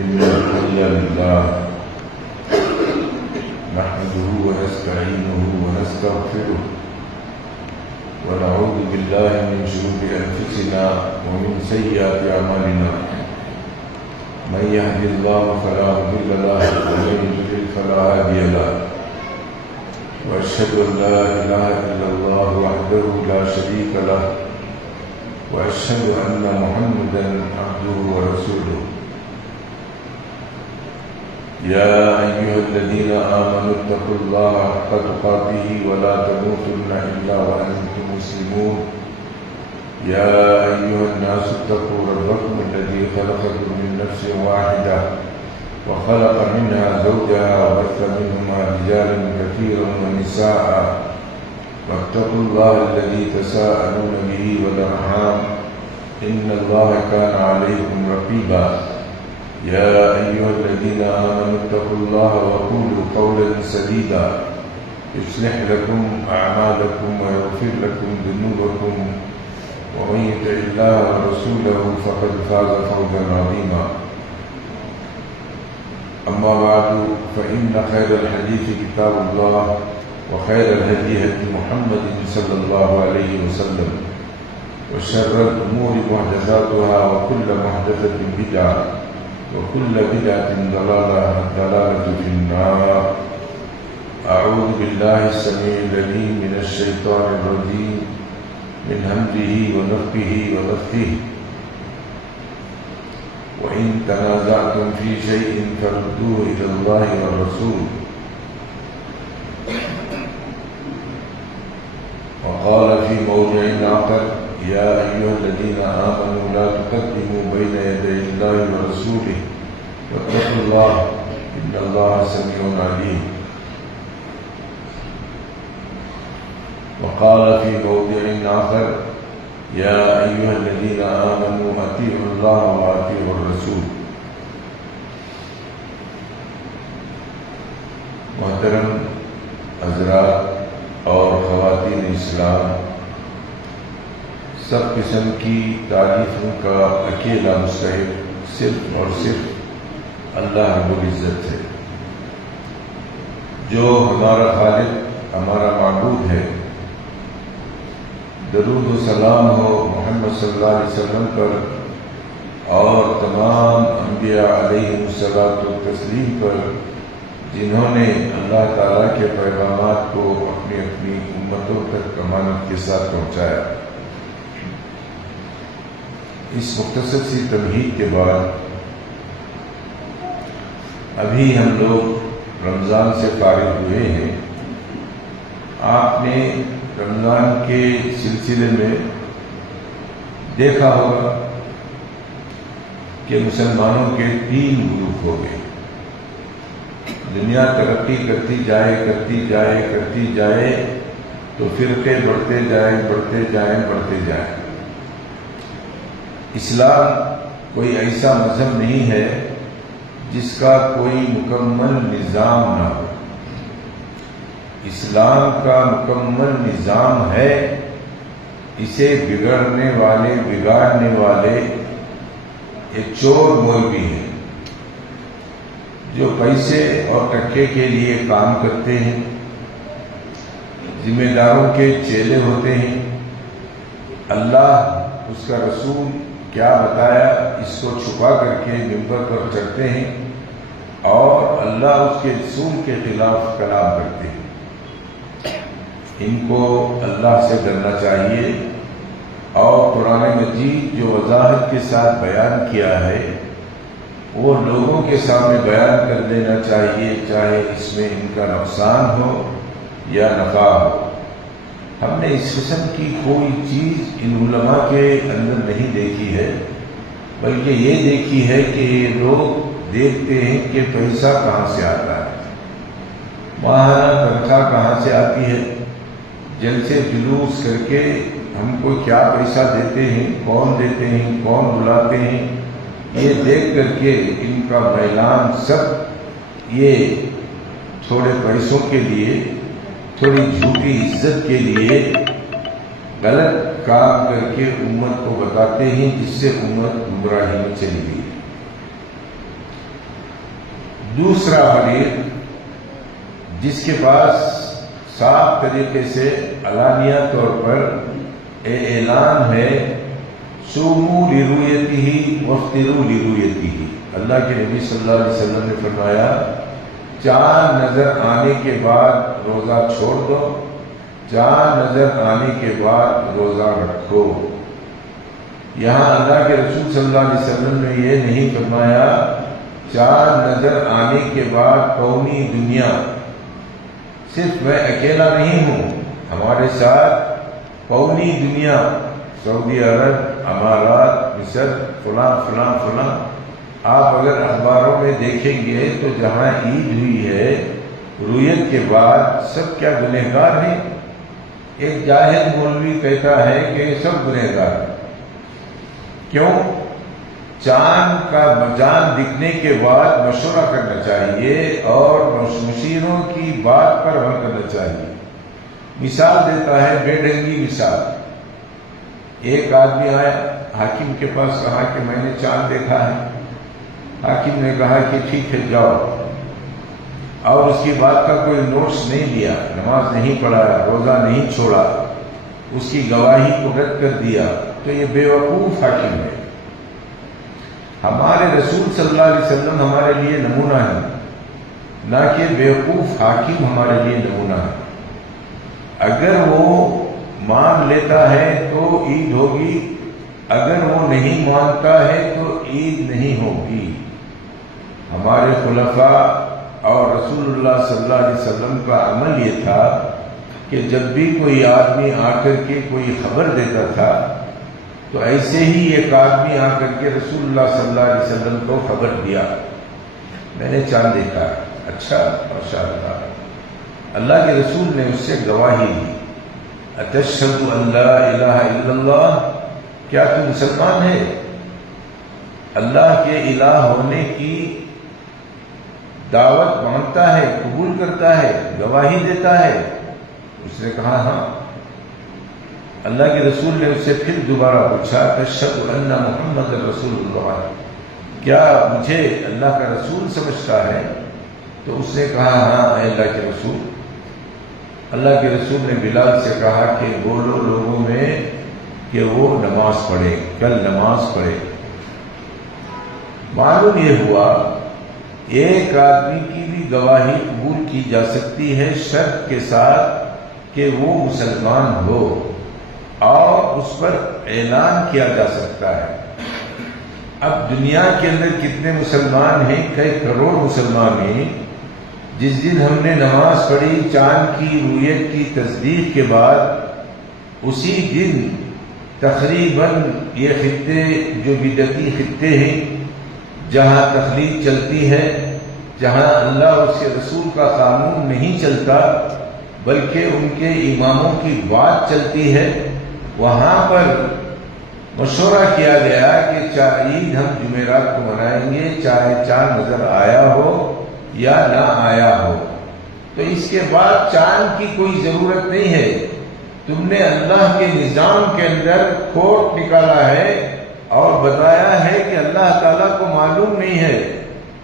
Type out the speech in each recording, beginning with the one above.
إن الحمد لله نحمده ونستعينه ونستغفره ونعوذ بالله من شرور أنفسنا ومن سيئات أعمالنا من يهد الله فلا مضل له ومن يضلل فلا هادي له وأشهد أن لا إله إلا الله وحده لا شريك له وأشهد أن محمدا عبده ورسوله يا أيها الذين آمنوا اتقوا الله حق تقاته ولا تموتن إلا وأنتم مسلمون يا أيها الناس اتقوا ربكم الذي خلقكم من نفس واحدة وخلق منها زوجها وبث منهما رجالا كثيرا ونساء واتقوا الله الذي تساءلون به والأرحام إن الله كان عليكم رقيبا يا أيها الذين آمنوا اتقوا الله وقولوا قولا سديدا يصلح لكم أعمالكم ويغفر لكم ذنوبكم ومن يطع الله ورسوله فقد فاز فوزا عظيما أما بعد فإن خير الحديث كتاب الله وخير الهدي هدي محمد صلى الله عليه وسلم وشر الأمور محدثاتها وكل محدثة بدعة وكل بدعة ضلالة في النار. أعوذ بالله السميع العليم من الشيطان الرجيم من همزه ونفخه ونفثه وإن تنازعتم في شيء فردوه إلى الله والرسول وقال في موضع آخر يا أيها الذين آمنوا لا تقدموا بين يدي الله ورسوله واتقوا الله إن الله سميع عليم وقال في موضع آخر يا أيها الذين آمنوا أطيعوا الله وأطيعوا الرسول. محترم حضرات اور خواتین اسلام، سب قسم کی تعریفوں کا اکیلا مستحق صرف اور صرف اللہ رب العزت ہے، جو ہمارا خالق، ہمارا معبود ہے۔ درود و سلام ہو محمد صلی اللہ علیہ وسلم پر اور تمام انبیاء علیہم الصلاۃ والتسلیم پر، جنہوں نے اللہ تعالیٰ کے پیغامات کو اپنی اپنی امتوں تک امانت کے ساتھ پہنچایا۔ اس مختصر سی تمہید کے بعد ابھی ہم لوگ رمضان سے فارغ ہوئے ہیں۔ آپ نے رمضان کے سلسلے میں دیکھا ہوگا کہ مسلمانوں کے 3 گروپ ہو گئے۔ دنیا ترقی کرتی جائے تو فرقے بڑھتے جائیں۔ اسلام کوئی ایسا مذہب نہیں ہے جس کا کوئی مکمل نظام نہ ہو۔ اسلام کا مکمل نظام ہے، اسے بگاڑنے والے ایک چور مولوی ہیں جو پیسے اور ٹکے کے لیے کام کرتے ہیں، ذمہ داروں کے چیلے ہوتے ہیں۔ اللہ، اس کا رسول کیا بتایا اس کو چھپا کر کے ممبر پر چڑھتے ہیں اور اللہ اس کے رسول کے خلاف کلام کرتے ہیں۔ ان کو اللہ سے ڈرنا چاہیے اور قرآن مجید جو وضاحت کے ساتھ بیان کیا ہے وہ لوگوں کے سامنے بیان کر دینا چاہیے، چاہے اس میں ان کا نقصان ہو یا نفع ہو۔ ہم نے اس قسم کی کوئی چیز ان علماء کے اندر نہیں دیکھی ہے، بلکہ یہ دیکھی ہے کہ لوگ دیکھتے ہیں کہ پیسہ کہاں سے آتا ہے، ماہانہ تنخواہ کہاں سے آتی ہے، جلسے جلوس کر کے ہم کو کیا پیسہ دیتے ہیں، کون دیتے ہیں، کون بلاتے ہیں، یہ دیکھ کر کے ان کا میلان سب یہ تھوڑے پیسوں کے لیے، تھوڑی جھوٹی عزت کے لیے غلط کام کر کے امت کو بتاتے ہیں، جس سے امت گمراہی میں چلی گئی۔ دوسرا مریض جس کے پاس صاف طریقے سے علانیہ طور پر اعلان ہے صوموا لرؤیتہ وافطروا لرؤیتہ، اللہ کے نبی صلی اللہ علیہ وسلم نے فرمایا چاند نظر آنے کے بعد روزہ چھوڑ دو، چاند نظر آنے کے بعد روزہ رکھو۔ یہاں اللہ کے رسول صلی اللہ علیہ وسلم نے یہ نہیں فرمایا چاند نظر آنے کے بعد قومی دنیا، صرف میں اکیلا نہیں ہوں، ہمارے ساتھ قومی دنیا، سعودی عرب، امارات، مصر، فلاں فلاں فلاں۔ آپ اگر اخباروں میں دیکھیں گے تو جہاں عید ہوئی ہے رویت کے بعد سب کیا گنہگار ہیں؟ ایک جاہل مولوی کہتا ہے کہ یہ سب گنہگار ہیں۔ کیوں؟ چاند دکھنے کے بعد مشورہ کرنا چاہیے اور مشیروں کی بات پر عمل کرنا چاہیے۔ مثال دیتا ہے بے ڈنگی مثال۔ ایک آدمی آیا حاکم کے پاس، کہا کہ میں نے چاند دیکھا ہے۔ حاکم نے کہا کہ ٹھیک ہے جاؤ، اور اس کی بات کا کوئی نوٹس نہیں لیا، نماز نہیں پڑھا، روزہ نہیں چھوڑا، اس کی گواہی کو رد کر دیا، تو یہ بے وقوف حاکم ہے۔ ہمارے رسول صلی اللہ علیہ وسلم ہمارے لیے نمونہ ہے، نہ کہ بیوقوف حاکم ہمارے لیے نمونہ ہے۔ اگر وہ مان لیتا ہے تو عید ہوگی، اگر وہ نہیں مانتا ہے تو عید نہیں ہوگی۔ ہمارے خلفاء اور رسول اللہ صلی اللہ علیہ وسلم کا عمل یہ تھا کہ جب بھی کوئی آدمی آ کر کے کوئی خبر دیتا تھا تو ایسے ہی ایک آدمی آ کر کے رسول اللہ صلی اللہ علیہ وسلم کو خبر دیا، میں نے چاند دیکھا۔ اچھا، ماشاء اللہ۔ اللہ کے رسول نے اس سے گواہی دی، اتشہد ان لا الہ الا اللہ، کیا تو مسلمان ہے؟ اللہ کے الہ ہونے کی دعوت مانتا ہے، قبول کرتا ہے، گواہی دیتا ہے؟ اس نے کہا ہاں۔ اللہ کے رسول نے اس سے پھر دوبارہ پوچھا تشہد ان محمد رسول اللہ، کیا مجھے اللہ کا رسول سمجھتا ہے؟ تو اس نے کہا ہاں اے اللہ کے رسول۔ اللہ کے رسول نے بلال سے کہا کہ بولو لوگوں میں کہ وہ نماز پڑھے، کل نماز پڑھے۔ معلوم یہ ہوا ایک آدمی کی بھی گواہی قبول کی جا سکتی ہے شرط کے ساتھ کہ وہ مسلمان ہو، اور اس پر اعلان کیا جا سکتا ہے۔ اب دنیا کے اندر کتنے مسلمان ہیں؟ کئی کروڑ مسلمان ہیں۔ جس دن ہم نے نماز پڑھی چاند کی رویت کی تصدیق کے بعد، اسی دن تقریباً یہ خطے جو بدعتی خطے ہیں، جہاں تخلیق چلتی ہے، جہاں اللہ اور اس کے رسول کا قانون نہیں چلتا بلکہ ان کے اماموں کی بات چلتی ہے، وہاں پر مشورہ کیا گیا کہ چاہے عید ہم جمعرات کو منائیں گے، چاہے چاند نظر آیا ہو یا نہ آیا ہو۔ تو اس کے بعد چاند کی کوئی ضرورت نہیں ہے، تم نے اللہ کے نظام کے اندر کھوٹ نکالا ہے اور بتایا ہے کہ اللہ تعالیٰ کو معلوم نہیں ہے۔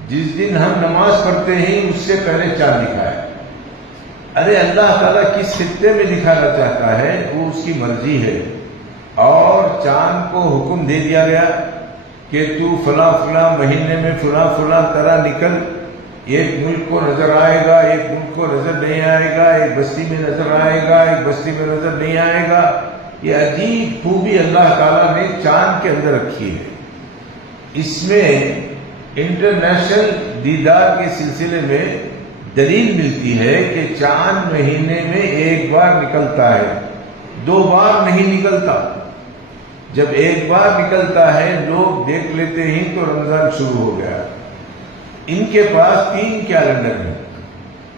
جس دن ہم نماز پڑھتے ہیں اس سے پہلے چاند دکھائے۔ ارے اللہ تعالیٰ کس خطے میں دکھانا چاہتا ہے وہ اس کی مرضی ہے، اور چاند کو حکم دے دیا گیا کہ تو فلاں فلاں مہینے میں فلاں فلاں طرح نکل، ایک ملک کو نظر آئے گا، ایک ملک کو نظر نہیں آئے گا، ایک بستی میں نظر آئے گا، ایک بستی میں نظر نہیں آئے گا۔ یہ عجیب خوبی اللہ تعالیٰ نے چاند کے اندر رکھی ہے۔ اس میں انٹرنیشنل دیدار کے سلسلے میں دلیل ملتی ہے کہ چاند مہینے میں ایک بار نکلتا ہے، 2 بار نہیں نکلتا۔ جب ایک بار نکلتا ہے لوگ دیکھ لیتے ہیں تو رمضان شروع ہو گیا۔ ان کے پاس 3 کیلنڈر ہیں،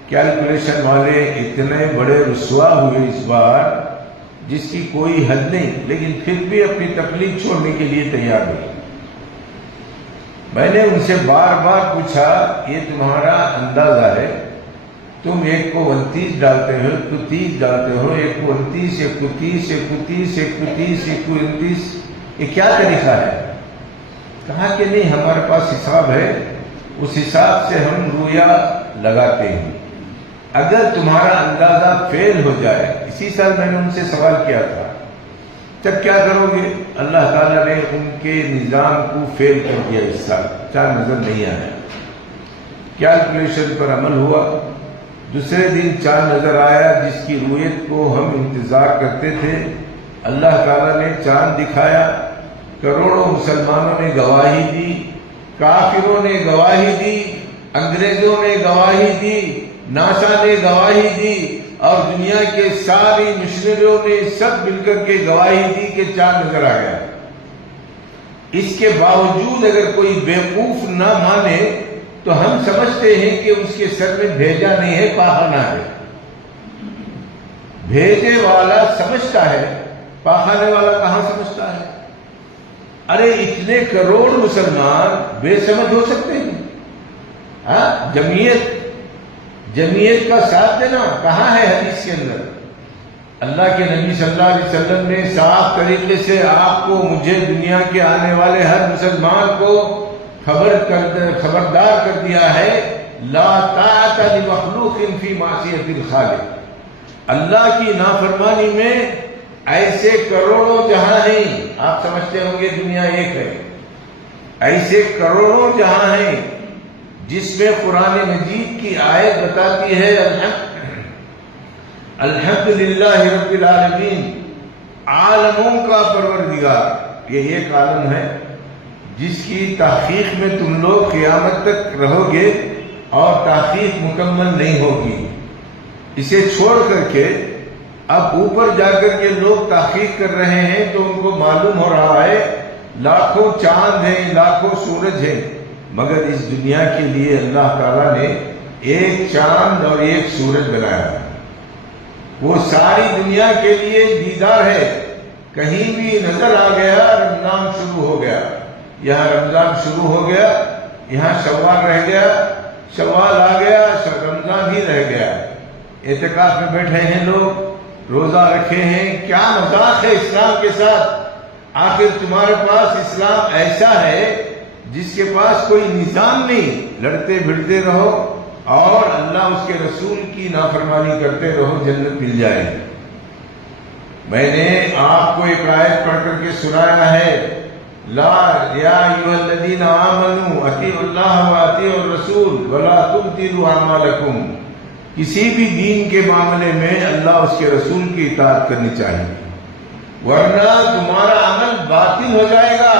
کیلکولیشن والے اتنے بڑے رسوا ہوئے اس بار جس کی کوئی حد نہیں، لیکن پھر بھی اپنی تکلیف چھوڑنے کے لیے تیار نہیں۔ میں نے ان سے بار بار پوچھا یہ تمہارا اندازہ ہے، تم ایک کو 29 ڈالتے ہو، ایک کو 30 ڈالتے ہو، ایک کو 29، ایک کو 30، ایک کو 30، ایک کو 30، ایک کو 29، یہ کیا طریقہ ہے؟ کہا کہ نہیں ہمارے پاس حساب ہے، اس حساب سے ہم رویا لگاتے ہیں۔ اگر تمہارا اندازہ فیل ہو جائے، اسی سال میں نے ان سے سوال کیا تھا، تب کیا کرو گے؟ اللہ تعالیٰ نے ان کے نظام کو فیل کر دیا، اس سال چاند نظر نہیں آیا۔ کیلکولیشن پر عمل ہوا، دوسرے دن چاند نظر آیا جس کی رؤیت کو ہم انتظار کرتے تھے۔ اللہ تعالیٰ نے چاند دکھایا، کروڑوں مسلمانوں نے گواہی دی، کافروں نے گواہی دی، انگریزوں نے گواہی دی، ناسا نے گواہی دی، اور دنیا کے ساری مشنریوں نے سب مل کر کے گواہی دی کہ چاند نظر آ گیا۔ اس کے باوجود اگر کوئی بیوقوف نہ مانے تو ہم سمجھتے ہیں کہ اس کے سر میں بھیجا نہیں ہے، پاخانہ ہے۔ بھیجے والا سمجھتا ہے، پاخانے والا کہاں سمجھتا ہے؟ ارے اتنے کروڑ مسلمان بے سمجھ ہو سکتے ہیں؟ ہاں، جمعیت کا ساتھ دینا کہاں ہے حدیث کے اندر؟ اللہ کے نبی صلی اللہ علیہ وسلم نے صاف طریقے سے آپ کو، مجھے، دنیا کے آنے والے ہر مسلمان کو خبردار کر دیا ہے، لا طاعت لمخلوق فی معصیت الخالق۔ اللہ کی نافرمانی میں ایسے کروڑوں جہاں ہیں، آپ سمجھتے ہوں گے دنیا ایک ہے، ایسے کروڑوں جہاں ہیں جس میں قرآن مجید کی آیت بتاتی ہے الحمدللہ رب العالمین، عالموں کا پروردگار۔ یہ ایک عالم ہے جس کی تحقیق میں تم لوگ قیامت تک رہو گے اور تحقیق مکمل نہیں ہوگی۔ اسے چھوڑ کر کے اب اوپر جا کر کے لوگ تحقیق کر رہے ہیں تو ان کو معلوم ہو رہا ہے لاکھوں چاند ہیں، لاکھوں سورج ہیں، مگر اس دنیا کے لیے اللہ تعالیٰ نے ایک چاند اور ایک سورج بنایا ہے۔ وہ ساری دنیا کے لیے دیدار ہے۔ کہیں بھی نظر آ گیا رمضان شروع ہو گیا، یہاں رمضان شروع ہو گیا، یہاں شوال رہ گیا، شوال آ گیا، رمضان ہی رہ گیا۔ اعتکاف میں بیٹھے ہیں لوگ، روزہ رکھے ہیں، کیا مذاق ہے اسلام کے ساتھ؟ آخر تمہارے پاس اسلام ایسا ہے جس کے پاس کوئی نظام نہیں، لڑتے بھڑتے رہو اور اللہ اس کے رسول کی نافرمانی کرتے رہو، جنت مل جائے۔ میں نے آپ کو ایک آیت پڑھ کر کے سنایا ہے، لا یا ایھا الذین آمنوا اطیعوا اللہ واطیعوا الرسول ولا تبطلوا اعمالکم۔ کسی بھی دین کے معاملے میں اللہ اس کے رسول کی اطاعت کرنی چاہیے، ورنہ تمہارا عمل باطل ہو جائے گا۔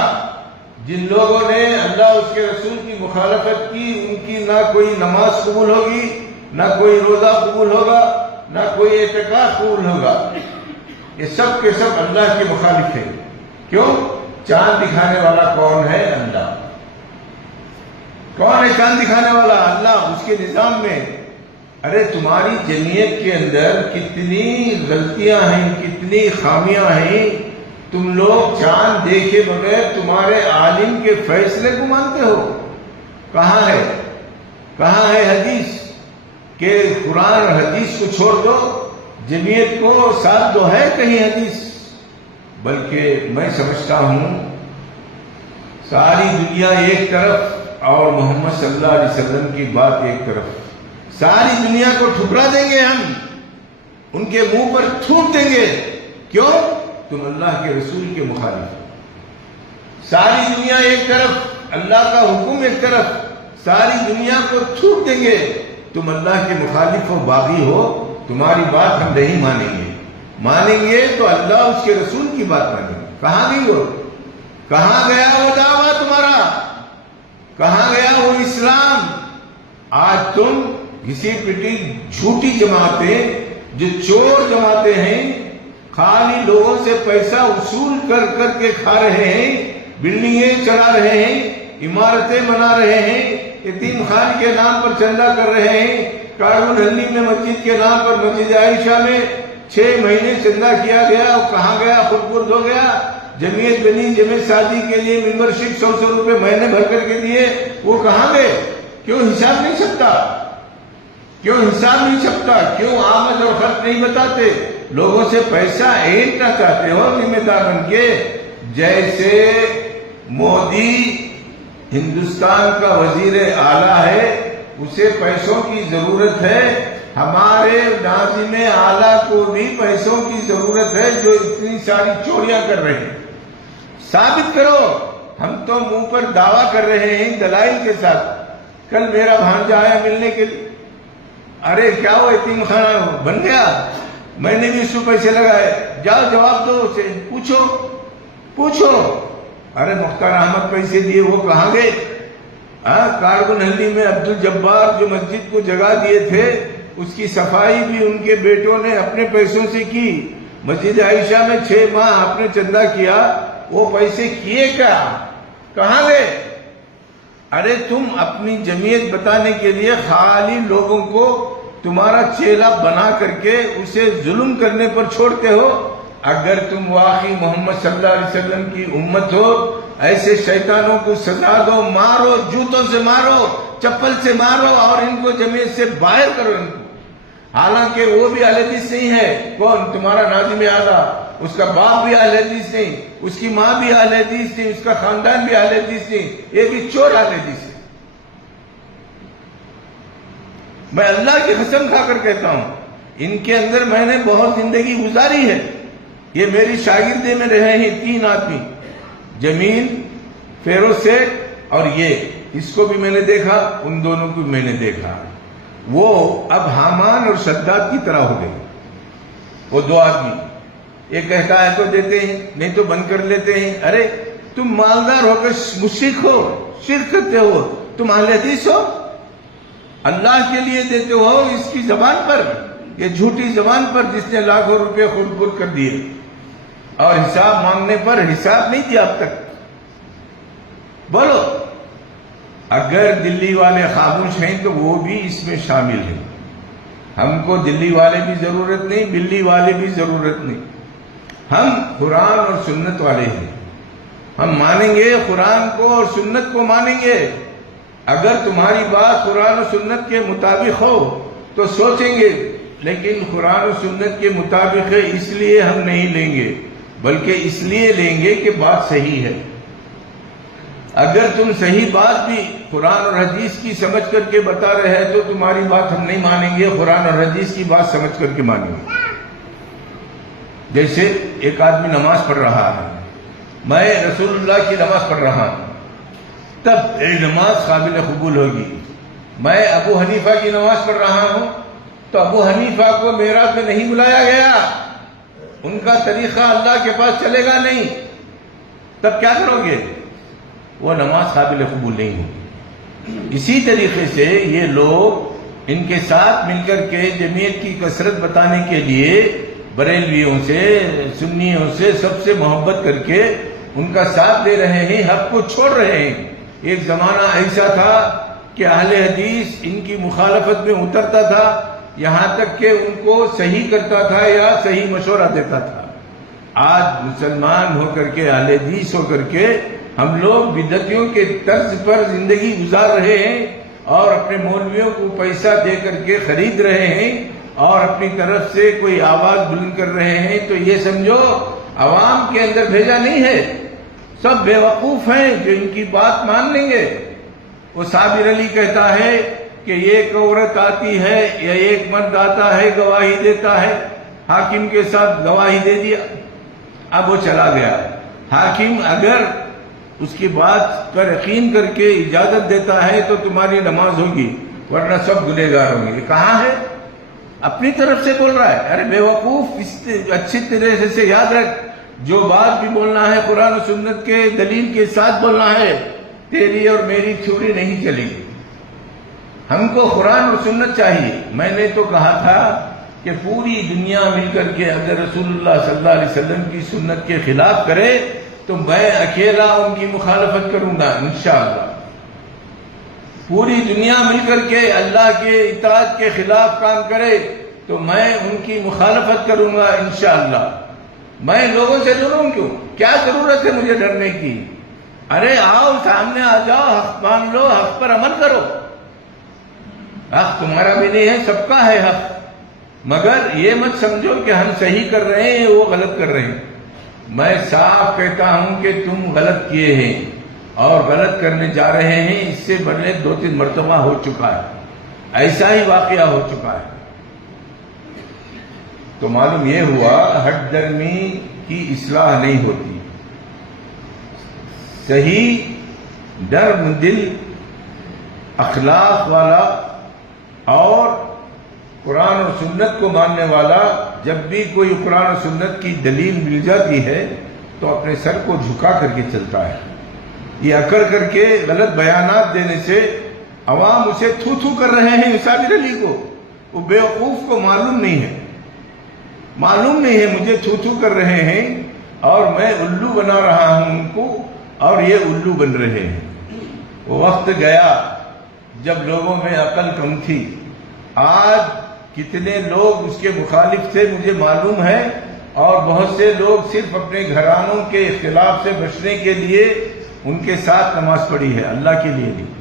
جن لوگوں نے اللہ اس کے رسول کی مخالفت کی، ان کی نہ کوئی نماز قبول ہوگی، نہ کوئی روزہ قبول ہوگا، نہ کوئی اعتکاف قبول ہوگا۔ یہ سب کے سب اللہ کے مخالف ہیں۔ کیوں؟ چاند دکھانے والا کون ہے؟ اللہ۔ کون ہے چاند دکھانے والا؟ اللہ، اس کے نظام میں۔ ارے تمہاری جمعیت کے اندر کتنی غلطیاں ہیں، کتنی خامیاں ہیں، تم لوگ چاند دیکھے بغیر تمہارے عالم کے فیصلے کو مانتے ہو۔ کہاں ہے؟ کہاں ہے حدیث کہ قرآن اور حدیث کو چھوڑ دو، جمعیت کو ساتھ دو؟ ہے کہیں حدیث؟ بلکہ میں سمجھتا ہوں ساری دنیا ایک طرف اور محمد صلی اللہ علیہ وسلم کی بات ایک طرف، ساری دنیا کو ٹھکرا دیں گے ہم، ان کے منہ پر تھوک دیں گے۔ کیوں؟ تم اللہ کے رسول کے مخالف۔ ساری دنیا ایک طرف، اللہ کا حکم ایک طرف، ساری دنیا کو تھوک دیں گے، تم اللہ کے مخالف ہو، باغی ہو، تمہاری بات ہم نہیں مانیں گے۔ مانیں گے تو اللہ اس کے رسول کی بات مانیں گے۔ کہاں گئی ہو؟ کہاں گیا وہ دعویٰ تمہارا؟ کہاں گیا وہ اسلام؟ آج تم گھسی پٹی جھوٹی جماعتیں، جو چور جماعتیں ہیں، خالی لوگوں سے پیسہ وصول کر کر کے کھا رہے ہیں، بلڈنگیں چلا رہے ہیں، عمارتیں بنا رہے ہیں، یتیم خان کے نام پر چندہ کر رہے ہیں، کارون ہلی میں مسجد کے نام پر مسجد عائشہ میں 6 مہینے چندہ کیا گیا، وہ کہاں گیا؟ خود برد ہو گیا۔ جمعیت بنی، جمعیت شادی کے لیے ممبرشپ 100 روپے مہینے بھر کر کے دیے، وہ کہاں گئے؟ کیوں حساب نہیں چھپتا؟ کیوں حساب نہیں چھپتا؟ کیوں آمد اور خرچ نہیں بتاتے؟ لوگوں سے پیسہ اینٹنا چاہتے ہو ذمہ دار بن کے، جیسے مودی ہندوستان کا وزیر اعلیٰ ہے، اسے پیسوں کی ضرورت ہے، ہمارے ناظم اعلیٰ کو بھی پیسوں کی ضرورت ہے جو اتنی ساری چوریاں کر رہے ہیں۔ ثابت کرو۔ ہم تو منہ پر دعویٰ کر رہے ہیں دلائل کے ساتھ۔ کل میرا بھانجا آیا ملنے کے لیے، ارے کیا وہ یتیم خانہ بن گیا؟ میں نے بھی اس کو پیسے لگائے۔ جاؤ جواب دو اسے، پوچھو۔ ارے مختار احمد پیسے دیے وہ کہاں گئے؟ کارگن ہلڈی میں عبد الجبار جو مسجد کو جگہ دیے تھے، اس کی صفائی بھی ان کے بیٹوں نے اپنے پیسوں سے کی۔ مسجد عائشہ میں 6 ماہ آپ نے چندہ کیا، وہ پیسے کیے کیا؟ کہاں گئے؟ ارے تم اپنی جمعیت بتانے کے لیے خالی لوگوں کو تمہارا چیلا بنا کر کے اسے ظلم کرنے پر چھوڑتے ہو۔ اگر تم واقعی محمد صلی اللہ علیہ وسلم کی امت ہو، ایسے شیطانوں کو سزا دو، مارو، جوتوں سے مارو، چپل سے مارو، اور ان کو جمعیت سے باہر کرو ان کو۔ حالانکہ وہ بھی اہل حدیث نہیں ہے۔ کون؟ تمہارا ناظم اعلیٰ، اس کا باپ بھی اہل حدیث نہیں، اس کی ماں بھی اہل حدیث نہیں، اس کا خاندان بھی اہل حدیث نہیں، یہ بھی چور اہل حدیث ہے۔ میں اللہ کی قسم کھا کر کہتا ہوں، ان کے اندر میں نے بہت زندگی گزاری ہے۔ یہ میری شاگردے میں رہے ہیں 3 آدمی، جمیل، فیروز سیٹھ اور اس کو بھی میں نے دیکھا، ان دونوں کو میں نے دیکھا۔ وہ اب حامان اور شداد کی طرح ہو گئے۔ وہ 2 آدمی، ایک کہتا ہے تو دیتے ہیں، نہیں تو بند کر لیتے ہیں۔ ارے تم مالدار ہو کر مشرک ہو، شرک کرتے ہو، تم اہل حدیث ہو؟ اللہ کے لیے دیتے ہو اس کی زبان پر، یہ جھوٹی زبان پر جس نے لاکھوں روپے خود کر دیے، اور حساب مانگنے پر حساب نہیں دیا اب تک۔ بولو، اگر دلی والے خاموش ہیں تو وہ بھی اس میں شامل ہیں۔ ہم کو دلی والے بھی ضرورت نہیں، بلی والے بھی ضرورت نہیں، ہم قرآن اور سنت والے ہیں۔ ہم مانیں گے قرآن کو اور سنت کو مانیں گے۔ اگر تمہاری بات قرآن و سنت کے مطابق ہو تو سوچیں گے، لیکن قرآن و سنت کے مطابق ہے اس لیے ہم نہیں لیں گے، بلکہ اس لیے لیں گے کہ بات صحیح ہے۔ اگر تم صحیح بات بھی قرآن اور حدیث کی سمجھ کر کے بتا رہے ہیں تو تمہاری بات ہم نہیں مانیں گے، قرآن اور حدیث کی بات سمجھ کر کے مانیں گے۔ جیسے ایک آدمی نماز پڑھ رہا ہے، میں رسول اللہ کی نماز پڑھ رہا ہوں، تب یہ نماز قابل قبول ہوگی۔ میں ابو حنیفہ کی نماز پڑھ رہا ہوں تو ابو حنیفہ کو میراث میں نہیں بلایا گیا، ان کا طریقہ اللہ کے پاس چلے گا نہیں، تب کیا کرو گے؟ وہ نماز قابل قبول نہیں ہوگی۔ اسی طریقے سے یہ لوگ ان کے ساتھ مل کر کے جمعیت کی کثرت بتانے کے لیے بریلویوں سے، سنیوں سے، سب سے محبت کر کے ان کا ساتھ دے رہے ہیں، حق کو چھوڑ رہے ہیں۔ ایک زمانہ ایسا تھا کہ اہل حدیث ان کی مخالفت میں اترتا تھا، یہاں تک کہ ان کو صحیح کرتا تھا یا صحیح مشورہ دیتا تھا۔ آج مسلمان ہو کر کے، اہل حدیث ہو کر کے، ہم لوگ بدعتیوں کے طرز پر زندگی گزار رہے ہیں اور اپنے مولویوں کو پیسہ دے کر کے خرید رہے ہیں اور اپنی طرف سے کوئی آواز بلند کر رہے ہیں، تو یہ سمجھو عوام کے اندر بھیجا نہیں ہے، سب بے وقوف ہیں جو ان کی بات مان لیں گے۔ وہ صابر علی کہتا ہے کہ ایک عورت آتی ہے یا ایک مرد آتا ہے، گواہی دیتا ہے، حاکم کے ساتھ گواہی دے دیا، اب وہ چلا گیا۔ حاکم اگر اس کی بات پر یقین کر کے اجازت دیتا ہے تو تمہاری نماز ہوگی، ورنہ سب گنہگار ہوں گے۔ یہ کہاں ہے؟ اپنی طرف سے بول رہا ہے۔ ارے بے وقوف، اچھی طرح سے یاد رکھ، جو بات بھی بولنا ہے قرآن و سنت کے دلیل کے ساتھ بولنا ہے، تیری اور میری تھیوری نہیں چلے گی۔ ہم کو قرآن اور سنت چاہیے۔ میں نے تو کہا تھا کہ پوری دنیا مل کر کے اگر رسول اللہ صلی اللہ علیہ وسلم کی سنت کے خلاف کرے تو میں اکیلا ان کی مخالفت کروں گا انشاءاللہ۔ پوری دنیا مل کر کے اللہ کے اطاعت کے خلاف کام کرے تو میں ان کی مخالفت کروں گا انشاءاللہ۔ میں لوگوں سے ڈروں کیوں؟ کیا ضرورت ہے مجھے ڈرنے کی؟ ارے آؤ، سامنے آ جاؤ، حق مان لو، حق پر عمل کرو۔ حق تمہارا بھی نہیں ہے، سب کا ہے حق، مگر یہ مت سمجھو کہ ہم صحیح کر رہے ہیں وہ غلط کر رہے ہیں۔ میں صاف کہتا ہوں کہ تم غلط کیے ہیں اور غلط کرنے جا رہے ہیں، اس سے پہلے 2-3 مرتبہ ہو چکا ہے، ایسا ہی واقعہ ہو چکا ہے۔ تو معلوم یہ ہوا ہٹ درمی کی اصلاح نہیں ہوتی، صحیح نرم دل اخلاق والا اور قرآن و سنت کو ماننے والا جب بھی کوئی قرآن و سنت کی دلیل مل جاتی ہے تو اپنے سر کو جھکا کر کے چلتا ہے۔ یہ اکڑ کر کے غلط بیانات دینے سے عوام اسے تھو تھو کر رہے ہیں صابر علی کو، وہ بیوقوف کو معلوم نہیں ہے مجھے تھو تھو کر رہے ہیں اور میں الو بنا رہا ہوں ان کو اور یہ الو بن رہے ہیں۔ وہ وقت گیا جب لوگوں میں عقل کم تھی، آج کتنے لوگ اس کے مخالف تھے مجھے معلوم ہے، اور بہت سے لوگ صرف اپنے گھرانوں کے اختلاف سے بچنے کے لیے ان کے ساتھ نماز پڑھی ہے، اللہ کے لیے نہیں،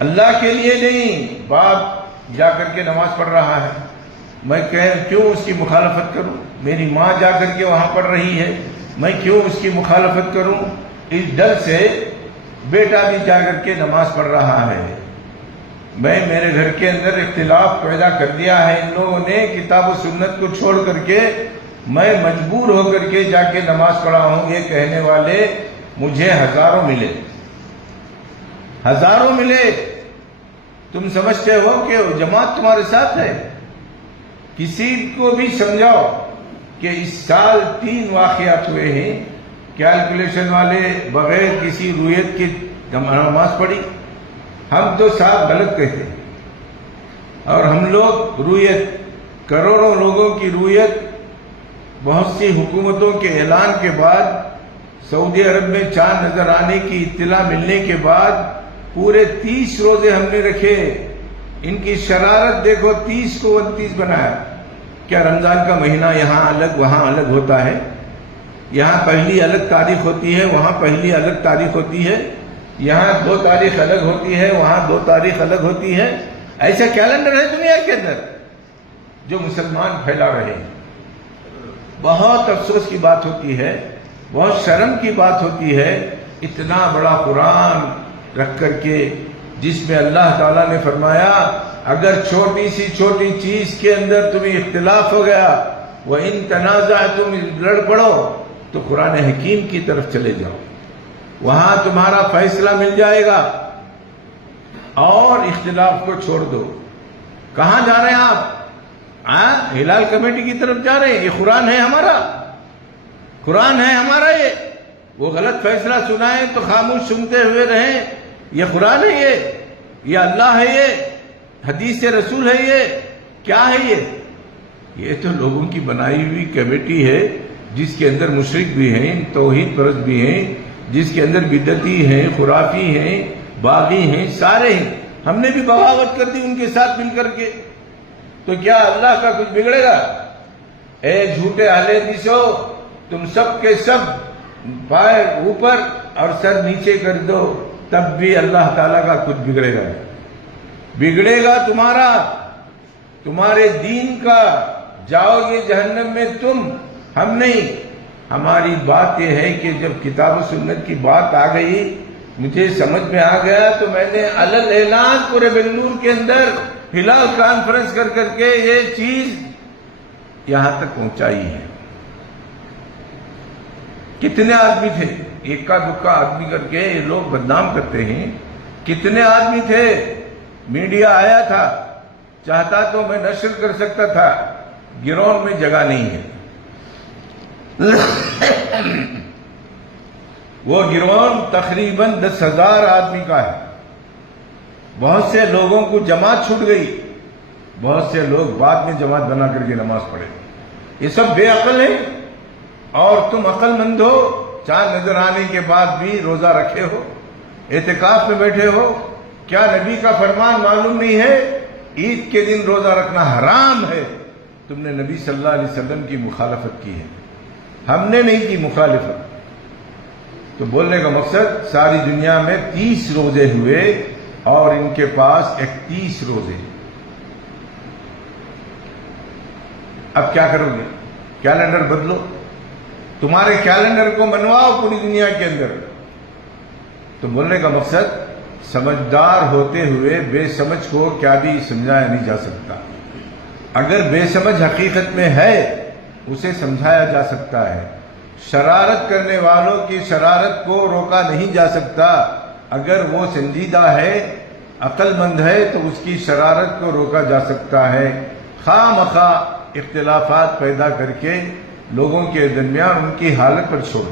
اللہ کے لیے نہیں۔ باپ جا کر کے نماز پڑھ رہا ہے، میں کیوں اس کی مخالفت کروں؟ میری ماں جا کر کے وہاں پڑھ رہی ہے، میں کیوں اس کی مخالفت کروں؟ اس ڈر سے بیٹا بھی جا کر کے نماز پڑھ رہا ہے۔ میرے گھر کے اندر اختلاف پیدا کر دیا ہے ان لوگوں نے کتاب و سنت کو چھوڑ کر کے، میں مجبور ہو کر کے جا کے نماز پڑھا ہوں۔ یہ کہنے والے مجھے ہزاروں ملے۔ تم سمجھتے ہو کہ جماعت تمہارے ساتھ ہے؟ کسی کو بھی سمجھاؤ کہ اس سال 3 واقعات ہوئے ہیں، کیلکولیشن والے بغیر کسی رویت کی نماز پڑھی۔ ہم تو صاحب غلط کہتے ہیں، اور ہم لوگ رویت، کروڑوں لوگوں کی رویت، بہت سی حکومتوں کے اعلان کے بعد، سعودی عرب میں چاند نظر آنے کی اطلاع ملنے کے بعد پورے 30 روزے ہم نے رکھے۔ ان کی شرارت دیکھو، 30 کو 29 بنایا۔ کیا رمضان کا مہینہ یہاں الگ وہاں الگ ہوتا ہے؟ یہاں پہلی الگ تاریخ ہوتی ہے، وہاں پہلی الگ تاریخ ہوتی ہے، یہاں 2 تاریخ الگ ہوتی ہے، وہاں 2 تاریخ الگ ہوتی ہے۔ ایسا کیلنڈر ہے دنیا کے اندر جو مسلمان پھیلا رہے ہیں۔ بہت افسوس کی بات ہوتی ہے، بہت شرم کی بات ہوتی ہے، اتنا بڑا قرآن رکھ کر کے جس میں اللہ تعالیٰ نے فرمایا اگر چھوٹی سی چھوٹی چیز کے اندر تمہیں اختلاف ہو گیا، وَإِن تَنَازَعْتُمْ لڑ پڑو تو قرآن حکیم کی طرف چلے جاؤ، وہاں تمہارا فیصلہ مل جائے گا، اور اختلاف کو چھوڑ دو۔ کہاں جا رہے ہیں آپ؟ ہلال کمیٹی کی طرف جا رہے ہیں؟ یہ قرآن ہے ہمارا، قرآن ہے ہمارا۔ وہ غلط فیصلہ سنائیں تو خاموش سنتے ہوئے رہیں، یہ قرآن ہے، یہ اللہ ہے، یہ حدیث رسول ہے، یہ کیا ہے؟ یہ تو لوگوں کی بنائی ہوئی کمیٹی ہے جس کے اندر مشرک بھی ہیں، توحید پرست بھی ہیں، جس کے اندر بدعتی ہیں، خرافی ہیں، باغی ہیں، سارے ہیں۔ ہم نے بھی بغاوت کر دی ان کے ساتھ مل کر کے، تو کیا اللہ کا کچھ بگڑے گا؟ اے جھوٹے اہل حدیثو، تم سب کے سب پائے اوپر اور سر نیچے کر دو، تب بھی اللہ تعالیٰ کا کچھ بگڑے گا تمہارا، تمہارے دین کا، جاؤ گے جہنم میں تم، ہم نہیں۔ ہماری بات یہ ہے کہ جب کتاب و سنت کی بات آ گئی، مجھے سمجھ میں آ گیا، تو میں نے علل اعلان پورے بنگلور کے اندر ہلال کانفرنس کر کے یہ چیز یہاں تک پہنچائی ہے۔ کتنے آدمی تھے؟ ایکا دکا آدمی کر کے یہ لوگ بدنام کرتے ہیں۔ کتنے آدمی تھے؟ میڈیا آیا تھا، چاہتا تو میں نشر کر سکتا تھا، گراؤنڈ میں جگہ نہیں ہے۔ وہ گراؤنڈ تقریباً 10,000 آدمی کا ہے۔ بہت سے لوگوں کو جماعت چھوٹ گئی، بہت سے لوگ بعد میں جماعت بنا کر کے نماز پڑھے۔ یہ سب بے عقل ہیں، اور تم عقل مند ہو، چاند نظر آنے کے بعد بھی روزہ رکھے ہو، اعتکاف میں بیٹھے ہو۔ کیا نبی کا فرمان معلوم نہیں ہے عید کے دن روزہ رکھنا حرام ہے؟ تم نے نبی صلی اللہ علیہ وسلم کی مخالفت کی ہے، ہم نے نہیں کی مخالفت۔ تو بولنے کا مقصد ساری دنیا میں 30 روزے ہوئے اور ان کے پاس 31 روزے۔ اب کیا کرو گے؟ کیلنڈر بدلو، تمہارے کیلنڈر کو منواؤ پوری دنیا کے اندر، تو بولنے کا مقصد سمجھدار ہوتے ہوئے بے سمجھ کو کیا بھی سمجھایا نہیں جا سکتا. اگر بے سمجھ حقیقت میں ہے اسے سمجھایا جا سکتا ہے. شرارت کرنے والوں کی شرارت کو روکا نہیں جا سکتا. اگر وہ سنجیدہ ہے، عقل مند ہے تو اس کی شرارت کو روکا جا سکتا ہے. خواہ مخواہ اختلافات پیدا کر کے لوگوں کے درمیان ان کی حالت پر چھوڑ.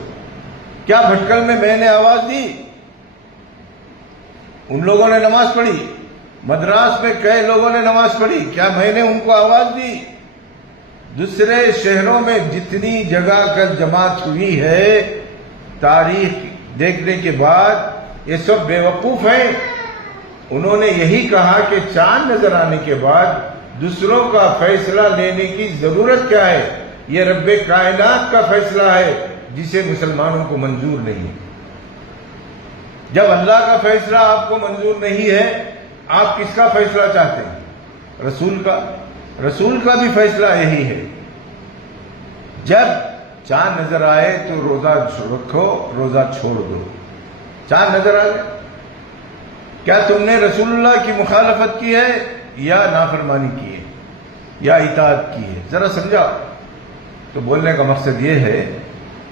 کیا بھٹکل میں نے آواز دی؟ ان لوگوں نے نماز پڑھی. مدراس میں کئی لوگوں نے نماز پڑھی. کیا میں نے ان کو آواز دی؟ دوسرے شہروں میں جتنی جگہ کل جماعت ہوئی ہے، تاریخ دیکھنے کے بعد یہ سب بے وقوف ہیں. انہوں نے یہی کہا کہ چاند نظر آنے کے بعد دوسروں کا فیصلہ لینے کی ضرورت کیا ہے؟ یہ رب کائنات کا فیصلہ ہے جسے مسلمانوں کو منظور نہیں. جب اللہ کا فیصلہ آپ کو منظور نہیں ہے، آپ کس کا فیصلہ چاہتے ہیں؟ رسول کا. رسول کا بھی فیصلہ یہی ہے. جب چاند نظر آئے تو روزہ رکھو، روزہ چھوڑ دو. چاند نظر آ گئے، کیا تم نے رسول اللہ کی مخالفت کی ہے یا نافرمانی کی ہے یا اطاعت کی ہے؟ ذرا سمجھاؤ. تو بولنے کا مقصد یہ ہے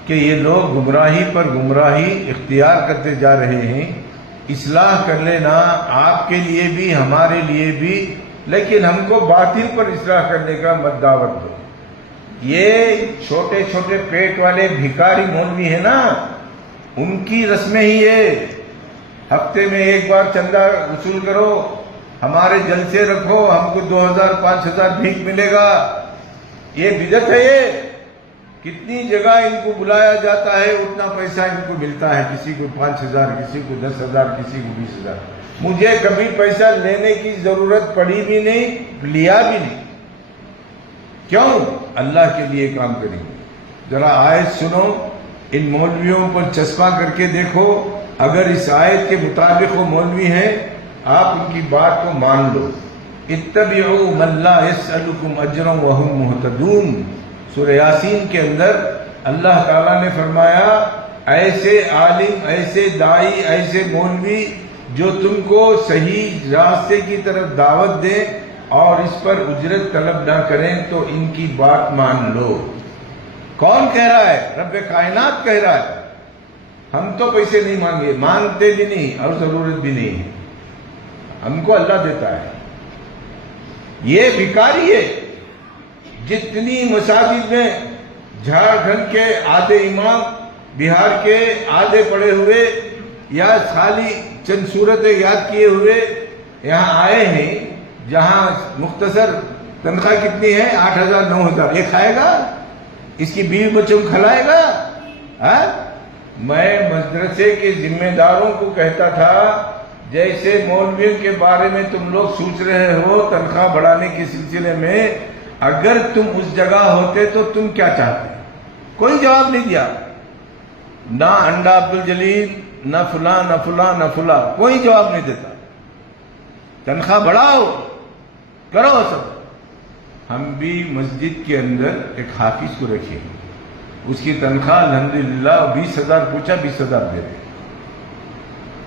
کہ یہ لوگ گمراہی پر گمراہی اختیار کرتے جا رہے ہیں. اصلاح کر لینا آپ کے لیے بھی ہمارے لیے بھی، لیکن ہم کو باطل پر اصلاح کرنے کا مت دعوت دو. یہ چھوٹے چھوٹے پیٹ والے بھکاری مولوی ہیں نا، ان کی رسمیں ہی ہے. ہفتے میں ایک بار چندہ وصول کرو، ہمارے جلسے رکھو، ہم کو 2000 5000 بھیک ملے گا. یہ بدعت ہے. یہ کتنی جگہ ان کو بلایا جاتا ہے، اتنا پیسہ ان کو ملتا ہے. کسی کو 5000، کسی کو 10,000، کسی کو 20,000. مجھے کبھی پیسہ لینے کی ضرورت پڑی بھی نہیں، لیا بھی نہیں. کیوں؟ اللہ کے لیے کام کریں گے. ذرا آیت سنو، ان مولویوں پر چسپاں کر کے دیکھو. اگر اس آیت کے مطابق وہ مولوی ہیں، آپ ان کی بات کو مان لو. اتبعوا من لا يسألكم اجرا وهم مهتدون. سورہ یاسین کے اندر اللہ تعالیٰ نے فرمایا، ایسے عالم، ایسے دائی، ایسے مولوی جو تم کو صحیح راستے کی طرف دعوت دیں اور اس پر اجرت طلب نہ کریں تو ان کی بات مان لو. کون کہہ رہا ہے؟ رب کائنات کہہ رہا ہے. ہم تو پیسے نہیں مانگے، مانگتے بھی نہیں اور ضرورت بھی نہیں ہے. ہم کو اللہ دیتا ہے. یہ بھکاری ہے. جتنی مساجد میں جھارکھنڈ کے آدھے امام، بہار کے آدھے پڑھے ہوئے یا خالی چند صورتیں یاد کیے ہوئے یہاں آئے ہیں، جہاں مختصر تنخواہ کتنی ہے؟ 8,000 9,000. یہ کھائے گا؟ اس کی بیوی بچوں کو کھلائے گا؟ میں مدرسے کے ذمہ داروں کو کہتا تھا، جیسے مولویوں کے بارے میں تم لوگ سوچ رہے ہو تنخواہ بڑھانے کے سلسلے میں، اگر تم اس جگہ ہوتے تو تم کیا چاہتے؟ کوئی جواب نہیں دیا. نہ انڈا عبدالجلیل، نہ فلاں نہ فلاں نہ فلاں، کوئی جواب نہیں دیتا. تنخواہ بڑھاؤ، کرو سب. ہم بھی مسجد کے اندر ایک حافظ کو رکھے، اس کی تنخواہ الحمدللہ 20,000 پوچھا 20,000 دے رہے.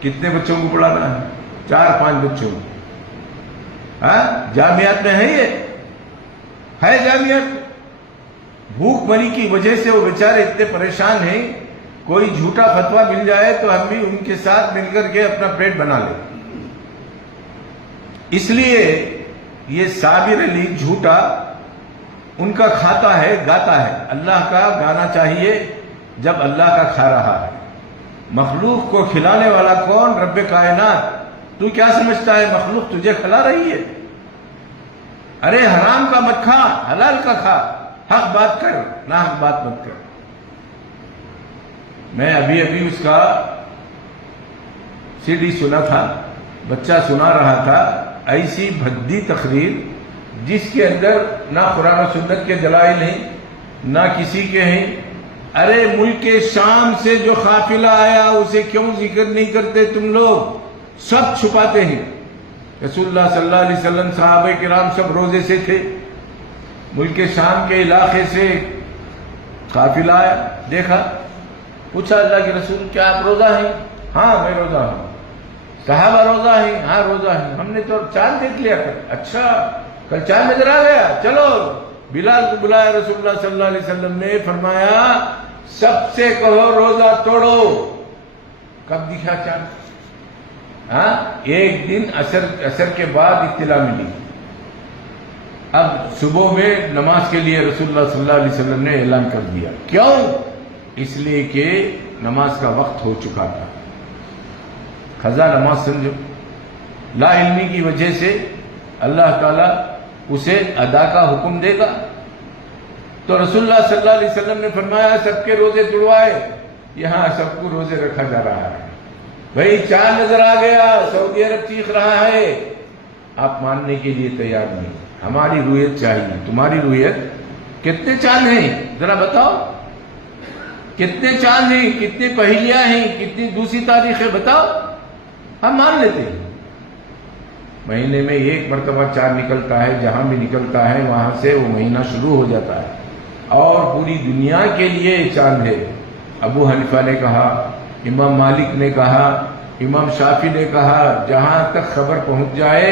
کتنے بچوں کو پڑھانا ہے؟ 4-5 بچوں کو. جامعات میں ہے، یہ ہے جامعات. بھوک مری کی وجہ سے وہ بیچارے اتنے پریشان ہیں. کوئی جھوٹا فتویٰ مل جائے تو ہم بھی ان کے ساتھ مل کر کے اپنا پیٹ بنا لیں. اس لیے یہ صابر علی جھوٹا ان کا کھاتا ہے، گاتا ہے. اللہ کا گانا چاہیے جب اللہ کا کھا رہا ہے. مخلوق کو کھلانے والا کون؟ رب کائنات. تو کیا سمجھتا ہے مخلوق تجھے کھلا رہی ہے؟ ارے حرام کا مت کھا، حلال کا کھا. حق بات کر، نہ حق بات مت کر. میں ابھی اس کا سی ڈی سنا تھا، بچہ سنا رہا تھا. ایسی بھدی تقریر جس کے اندر نہ قرآن و سنت کے دلائل ہیں نہ کسی کے ہیں. ارے ملک شام سے جو قافلہ آیا اسے کیوں ذکر نہیں کرتے تم لوگ؟ سب چھپاتے ہیں. رسول اللہ صلی اللہ علیہ وسلم، صحابہ کرام سب روزے سے تھے. ملک شام کے علاقے سے قافلہ آیا، دیکھا، پوچھا اللہ کے رسول کیا آپ روزہ ہیں؟ ہاں میں روزہ ہوں. صحابہ روزہ ہیں؟ ہاں روزہ ہیں. ہم نے تو چاند دیکھ لیا کل. اچھا کل چاند نظر آ گیا, چلو. بلال کو بلایا رسول اللہ صلی اللہ علیہ وسلم نے, فرمایا سب سے کہو روزہ توڑو. کب دکھا چاند؟ ہاں ایک دن عصر کے بعد اطلاع ملی. اب صبح میں نماز کے لیے رسول اللہ صلی اللہ علیہ وسلم نے اعلان کر دیا. کیوں؟ اس لیے کہ نماز کا وقت ہو چکا تھا. قضا نماز سمجھو, لا علمی کی وجہ سے اللہ تعالیٰ اسے ادا کا حکم دے گا. تو رسول اللہ صلی اللہ علیہ وسلم نے فرمایا سب کے روزے توڑوائے. یہاں سب کو روزے رکھا جا رہا ہے. بھائی چاند نظر آ گیا, سعودی عرب چیخ رہا ہے, آپ ماننے کے لیے تیار نہیں. ہماری رویت چاہیے. تمہاری رویت کتنے چاند ہیں ذرا بتاؤ, کتنے چاند ہیں, کتنے پہیلیاں ہیں, کتنی دوسری تاریخیں بتاؤ, ہم مان لیتے ہیں. مہینے میں ایک مرتبہ چاند نکلتا ہے, جہاں بھی نکلتا ہے وہاں سے وہ مہینہ شروع ہو جاتا ہے, اور پوری دنیا کے لیے چاند ہے. ابو حنیفہ نے کہا, امام مالک نے کہا, امام شافعی نے کہا, جہاں تک خبر پہنچ جائے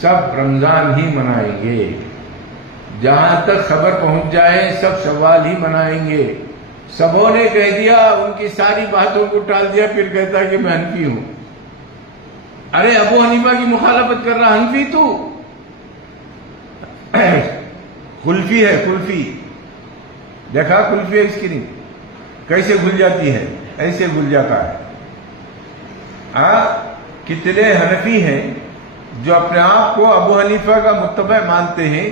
سب رمضان ہی منائیں گے. جہاں تک خبر پہنچ جائے سب شوال ہی منائیں گے. سبوں نے کہہ دیا, ان کی ساری باتوں کو ٹال دیا, پھر کہتا کہ میں حنفی ہوں. ارے ابو حنیفہ کی مخالفت کر رہا حنفی تو کلفی ہے. کلفی دیکھا, کلفی ہے اس کی نہیں, کیسے گھل جاتی ہے, ایسے گھل جاتا ہے. کتنے حنفی ہیں جو اپنے آپ کو ابو حنیفہ کا متبع مانتے ہیں.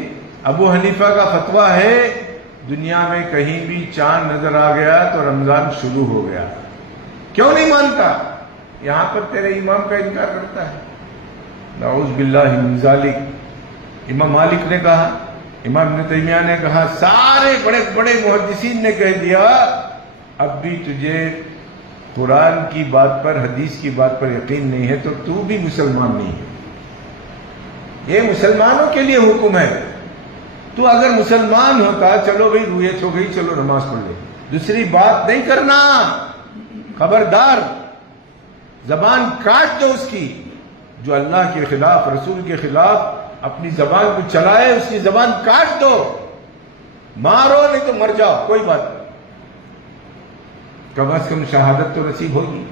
ابو حنیفہ کا فتویٰ ہے دنیا میں کہیں بھی چاند نظر آ گیا تو رمضان شروع ہو گیا. کیوں نہیں مانتا؟ یہاں پر تیرے امام کا انکار کرتا ہے. نعوذ باللہ من ذالک. امام مالک نے کہا, امام ابن تیمیہ نے کہا, سارے بڑے بڑے محدثین نے کہہ دیا, اب بھی تجھے قرآن کی بات پر, حدیث کی بات پر یقین نہیں ہے تو بھی مسلمان نہیں ہے. یہ مسلمانوں کے لیے حکم ہے. تو اگر مسلمان ہوتا, چلو بھئی رویت ہو گئی, چلو نماز پڑھ لے, دوسری بات نہیں کرنا. خبردار, زبان کاٹ دو اس کی. جو اللہ کے خلاف, رسول کے خلاف اپنی زبان کو چلائے, اس کی زبان کاٹ دو. مارو نہیں تو مر جاؤ, کوئی بات نہیں. کم از کم شہادت تو نصیب ہوگی.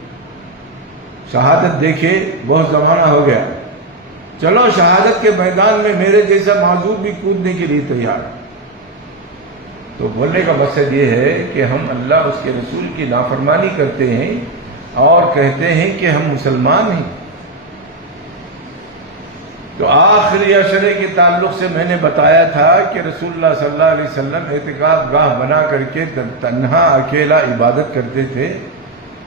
شہادت دیکھے بہت زمانہ ہو گیا, چلو شہادت کے میدان میں میرے جیسا معذور بھی کودنے کے لیے تیار. تو بولنے کا مقصد یہ ہے کہ ہم اللہ, اس کے رسول کی نافرمانی کرتے ہیں اور کہتے ہیں کہ ہم مسلمان ہیں. تو آخری عشرے کے تعلق سے میں نے بتایا تھا کہ رسول اللہ صلی اللہ علیہ وسلم اعتکاف گاہ بنا کر کے تنہا اکیلا عبادت کرتے تھے.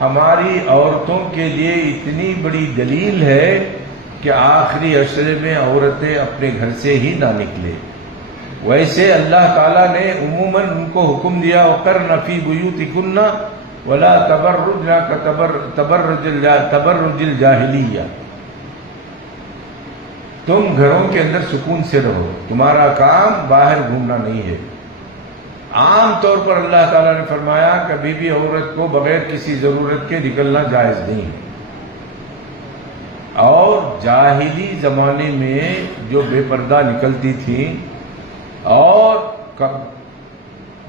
ہماری عورتوں کے لیے اتنی بڑی دلیل ہے کہ آخری عشرے میں عورتیں اپنے گھر سے ہی نہ نکلے. ویسے اللہ تعالیٰ نے عموماً ان کو حکم دیا, وَقَرْنَ فِي بُيُوتِكُنَّ وَلَا تَبَرُّجْنَ تَبَرُّجِ الْجَاهِلِيَّةِ. تم گھروں کے اندر سکون سے رہو, تمہارا کام باہر گھومنا نہیں ہے. عام طور پر اللہ تعالیٰ نے فرمایا کبھی بھی عورت کو بغیر کسی ضرورت کے نکلنا جائز نہیں. اور جاہلی زمانے میں جو بے پردہ نکلتی تھیں اور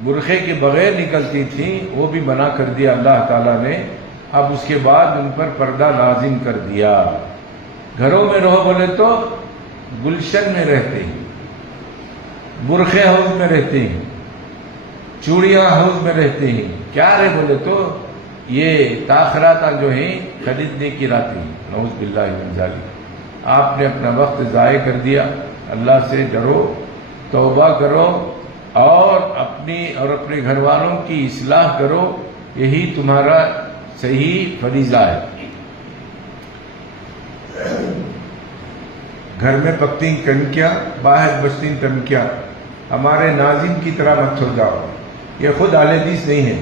برقعے کے بغیر نکلتی تھیں, وہ بھی منع کر دیا اللہ تعالیٰ نے. اب اس کے بعد ان پر پردہ لازم کر دیا. گھروں میں رہو بولے تو گلشن میں رہتے ہیں, برقعے ہاؤس میں رہتے ہیں, چوڑیاں ہاؤس میں رہتے ہیں. کیا رہے بولے تو یہ تاخراتا جو ہیں خریدنے کی راتیں. نعوذ باللہ من ذالک. آپ نے اپنا وقت ضائع کر دیا. اللہ سے ڈرو, توبہ کرو اور اپنے گھر والوں کی اصلاح کرو. یہی تمہارا صحیح فریضہ ہے. گھر میں پکتی ٹنکیاں, باہر بجتی ٹنکیاں. ہمارے ناظم کی طرح مت ہو جاؤ. یہ خود اہل حدیث نہیں ہے,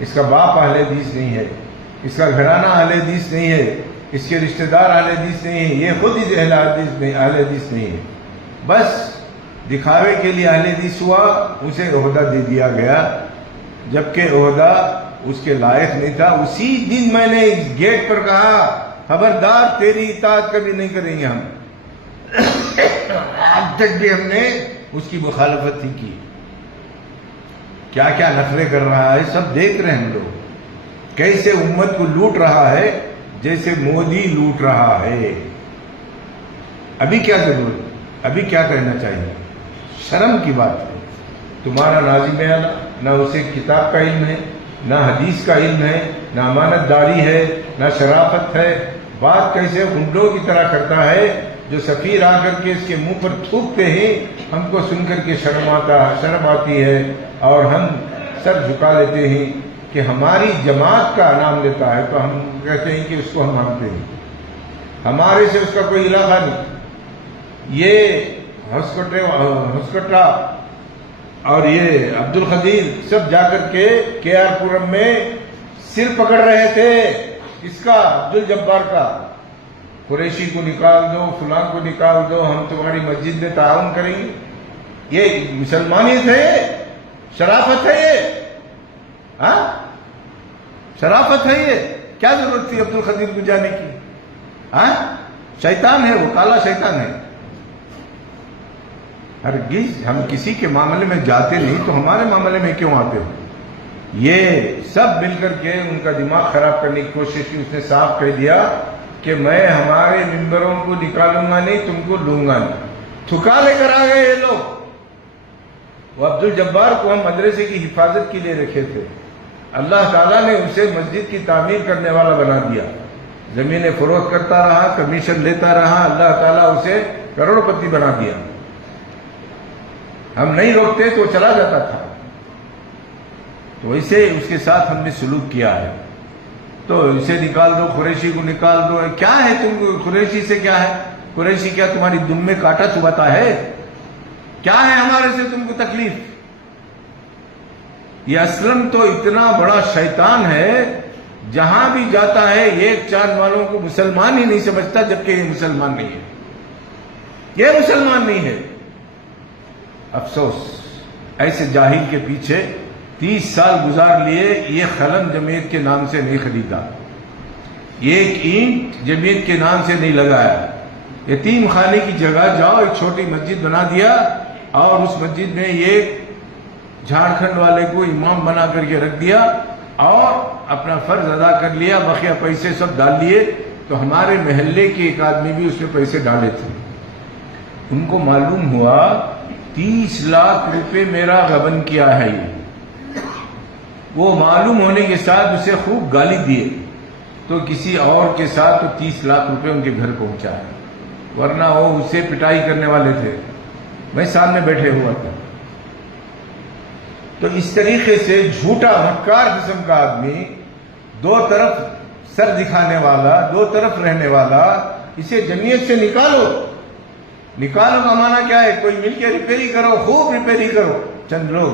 اس کا باپ اہل حدیث نہیں ہے, اس کا گھرانہ اہل حدیث نہیں ہے, اس کے رشتہ دار اہل حدیث نہیں ہے, یہ خود ہی اہل حدیث نہیں ہے. بس دکھاوے کے لیے اہل حدیث ہوا, اسے عہدہ دے دیا گیا, جبکہ عہدہ اس کے لائق نہیں تھا. اسی دن میں نے اس گیٹ پر کہا خبردار تیری اطاعت کبھی نہیں کریں گے ہم. آج تک بھی ہم نے اس کی مخالفت ہی کی. کیا کیا نخرے کر رہا ہے سب دیکھ رہے ہیں ہم لوگ. کیسے امت کو لوٹ رہا ہے جیسے مودی لوٹ رہا ہے. ابھی کیا ضرورت, ابھی کیا کہنا چاہیے؟ شرم کی بات ہے. تمہارا ناظم اعلیٰ نہ اسے کتاب کا علم ہے, نہ حدیث کا علم ہے, نہ امانت داری ہے, نہ شرافت ہے. بات کیسے گنڈوں کی طرح کرتا ہے جو سفیر آ کر کے اس کے منہ پر تھوکتے ہیں. ہم کو سن کر کے شرم آتی ہے اور ہم سر جھکا لیتے ہیں کہ ہماری جماعت کا نام لیتا ہے تو ہم کہتے ہیں کہ اس کو ہم مانتے ہیں. ہمارے سے اس کا کوئی علاقہ نہیں. یہ ہسکٹرا اور یہ عبد القدیر سب جا کر کے آر پورم میں سر پکڑ رہے تھے اس کا, عبد الجبار کا. قریشی کو نکال دو, فلاں کو نکال دو, ہم تمہاری مسجد میں تعاون کریں گے. یہ مسلمانیت ہے, شرافت ہے یہ, ہاں شرافت ہے یہ. کیا ضرورت تھی عبد القدیر کو جانے کی؟ ہاں شیطان ہے وہ, کالا شیطان ہے. ہرگز ہم کسی کے معاملے میں جاتے نہیں تو ہمارے معاملے میں کیوں آتے ہو؟ یہ سب مل کر کے ان کا دماغ خراب کرنے کی کوشش کی. اس نے صاف کہہ دیا کہ میں ہمارے ممبروں کو نکالوں گا نہیں, تم کو لوں گا نہیں. تھکا لے کر آ گئے یہ لوگ. وہ عبد الجبار کو ہم مدرسے کی حفاظت کے لیے رکھے تھے. اللہ تعالیٰ نے اسے مسجد کی تعمیر کرنے والا بنا دیا. زمینیں فروخت کرتا رہا, کمیشن لیتا رہا. اللہ تعالیٰ اسے کروڑ پتی بنا دیا. ہم نہیں روکتے تو چلا جاتا تھا. تو اسے اس کے ساتھ ہم نے سلوک کیا ہے. تو اسے نکال دو, قریشی کو نکال دو. کیا ہے تم قریشی سے, کیا ہے قریشی؟ کیا تمہاری دم میں کانٹا چبھاتا ہے؟ کیا ہے ہمارے سے تم کو تکلیف؟ یہ اسلم تو اتنا بڑا شیطان ہے, جہاں بھی جاتا ہے ایک چاند والوں کو مسلمان ہی نہیں سمجھتا, جبکہ یہ مسلمان نہیں ہے. یہ مسلمان نہیں ہے. افسوس, ایسے جاہل کے پیچھے 30 سال گزار لیے. یہ خلم جمعیت کے نام سے نہیں خریدا, ایک اینٹ جمعیت کے نام سے نہیں لگایا. یتیم خانے کی جگہ جاؤ, ایک چھوٹی مسجد بنا دیا اور اس مسجد میں ایک جھارکھنڈ والے کو امام بنا کر کے رکھ دیا اور اپنا فرض ادا کر لیا. بقیہ پیسے سب ڈال لیے. تو ہمارے محلے کے ایک آدمی بھی اس میں پیسے ڈالے تھے. ان کو معلوم ہوا 30 لاکھ روپے میرا غبن کیا ہے. یہ وہ معلوم ہونے کے ساتھ اسے خوب گالی دیے. تو کسی اور کے ساتھ تو 30 لاکھ روپے ان کے گھر پہنچا ہے, ورنہ وہ اسے پٹائی کرنے والے تھے. میں سامنے بیٹھے ہوا تھا. تو اس طریقے سے جھوٹا مکار قسم کا آدمی, دو طرف سر دکھانے والا, دو طرف رہنے والا, اسے جمعیت سے نکالو. نکالو کا معنی کیا ہے؟ کوئی مل کے ریپیری کرو, خوب ریپیری کرو. چند لوگ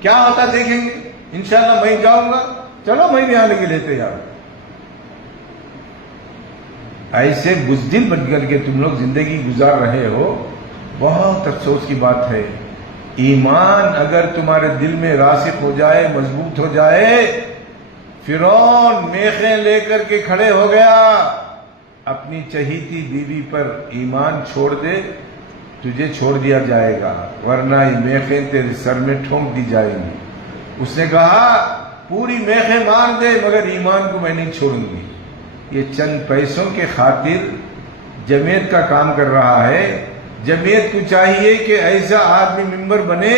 کیا ہوتا دیکھیں گے. انشاءاللہ میں جاؤں گا, چلو میں بھی آنے کے لیے تیار. ایسے بزدل بن کر کے تم لوگ زندگی گزار رہے ہو. بہت افسوس کی بات ہے. ایمان اگر تمہارے دل میں راسخ ہو جائے, مضبوط ہو جائے. فرعون میخیں لے کر کے کھڑے ہو گیا, اپنی چہیتی بیوی پر ایمان چھوڑ دے, تجھے چھوڑ دیا جائے گا, ورنہ یہ میخیں تیرے سر میں ٹھونک دی جائیں گی. اس نے کہا پوری میخیں مار دے مگر ایمان کو میں نہیں چھوڑوں گی. یہ چند پیسوں کے خاطر جمعیت کا کام کر رہا ہے. جمعیت کو چاہیے کہ ایسا آدمی ممبر بنے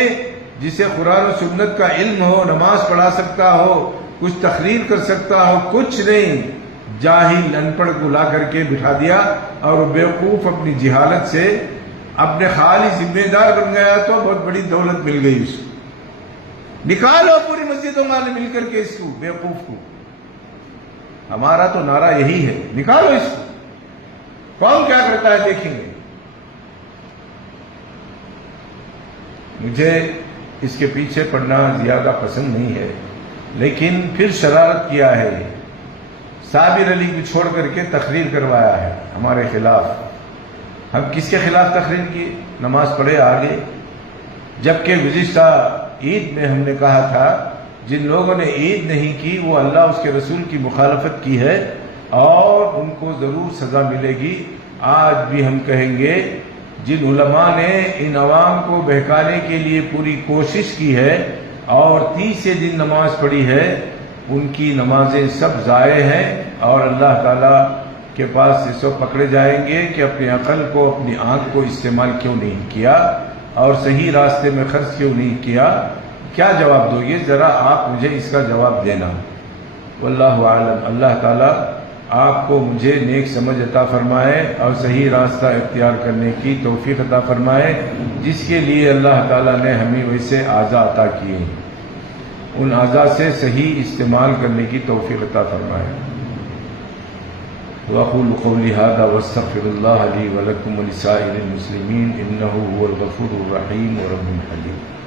جسے قرآن و سنت کا علم ہو, نماز پڑھا سکتا ہو, کچھ تقریر کر سکتا ہو. کچھ نہیں, جاہل ان پڑھ کو لا کر کے بٹھا دیا اور بیوقوف اپنی جہالت سے اپنے خالی ذمہ دار بن گیا. تو بہت بڑی دولت مل گئی اس کو. نکالو پوری مسجدوں والے مل کر کے اس کو, بیوقوف کو. ہمارا تو نعرہ یہی ہے, نکالو اس کو. کون کیا کرتا ہے دیکھیں گے. مجھے اس کے پیچھے پڑنا زیادہ پسند نہیں ہے, لیکن پھر شرارت کیا ہے. صابر علی کو چھوڑ کر کے تقریر کروایا ہے ہمارے خلاف. ہم کس کے خلاف تقریر کی؟ نماز پڑھے آگے. جبکہ گزشتہ عید میں ہم نے کہا تھا جن لوگوں نے عید نہیں کی وہ اللہ اس کے رسول کی مخالفت کی ہے اور ان کو ضرور سزا ملے گی۔ آج بھی ہم کہیں گے جن علماء نے ان عوام کو بہکانے کے لیے پوری کوشش کی ہے اور 30 دن نماز پڑھی ہے، ان کی نمازیں سب ضائع ہیں اور اللہ تعالیٰ کے پاس سے سب پکڑے جائیں گے کہ اپنی عقل کو، اپنی آنکھ کو استعمال کیوں نہیں کیا اور صحیح راستے میں خرچ کیوں نہیں کیا۔ کیا جواب دو گے؟ ذرا آپ مجھے اس کا جواب دینا۔ واللہ اعلم۔ اللہ تعالیٰ آپ کو مجھے نیک سمجھ عطا فرمائے اور صحیح راستہ اختیار کرنے کی توفیق عطا فرمائے، جس کے لیے اللہ تعالیٰ نے ہمیں ویسے اعضاء عطا کیے، ان اعضاء سے صحیح استعمال کرنے کی توفیق عطا فرمائے۔ وأقول قولي هذا واستغفر الله لي ولكم ولسائر المسلمين إنه هو الغفور الرحيم ورب حليم۔